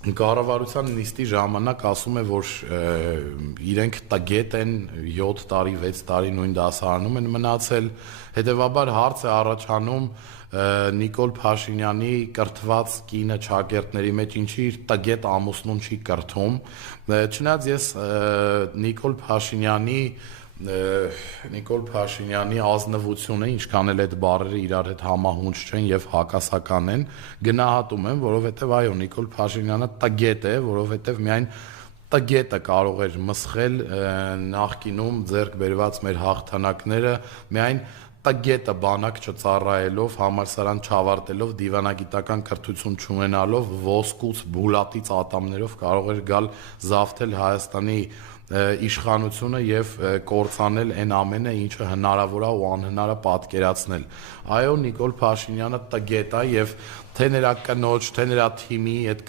Կառավարության նիստի ժամանակ ասում է, որ իրենք տգետ են 7 տարի, 6 տարի նույն դասարանում են մնացել, հետևաբար հարց է առաջանում Նիկոլ Փաշինյանի կրթված կինը ճակերտների մեջ ինչի իր տգետ ամուսնուն չի կրթում, չնայած ես Նիկոլ Փաշինյանի ազնվությունը, ինչքան էլ այդ բառերը իրար հետ համահունչ չեն եւ հակասական են, գնահատում եմ, որովհետեւ այո, Նիկոլ Փաշինյանը տգետ է, որովհետեւ միայն տգետը կարող էր մսխել նախկինում ձեռք բերված մեր հաղթանակները, միայն տգետը բանակ չծառայելով, համալսարան չավարտելով, դիվանագիտական կրթություն չունենալով, ոսկուց, բուլատից ատամներով կարող էր գալ զավթել Հայաստանի իշխանությունը եւ կործանել այն ամենը, ինչը հնարավոր է ու անհնար է պատկերացնել։ Այո, Նիկոլ Փաշինյանը տգետ է եւ թե նրա կնոջ, թե նրա թիմի այդ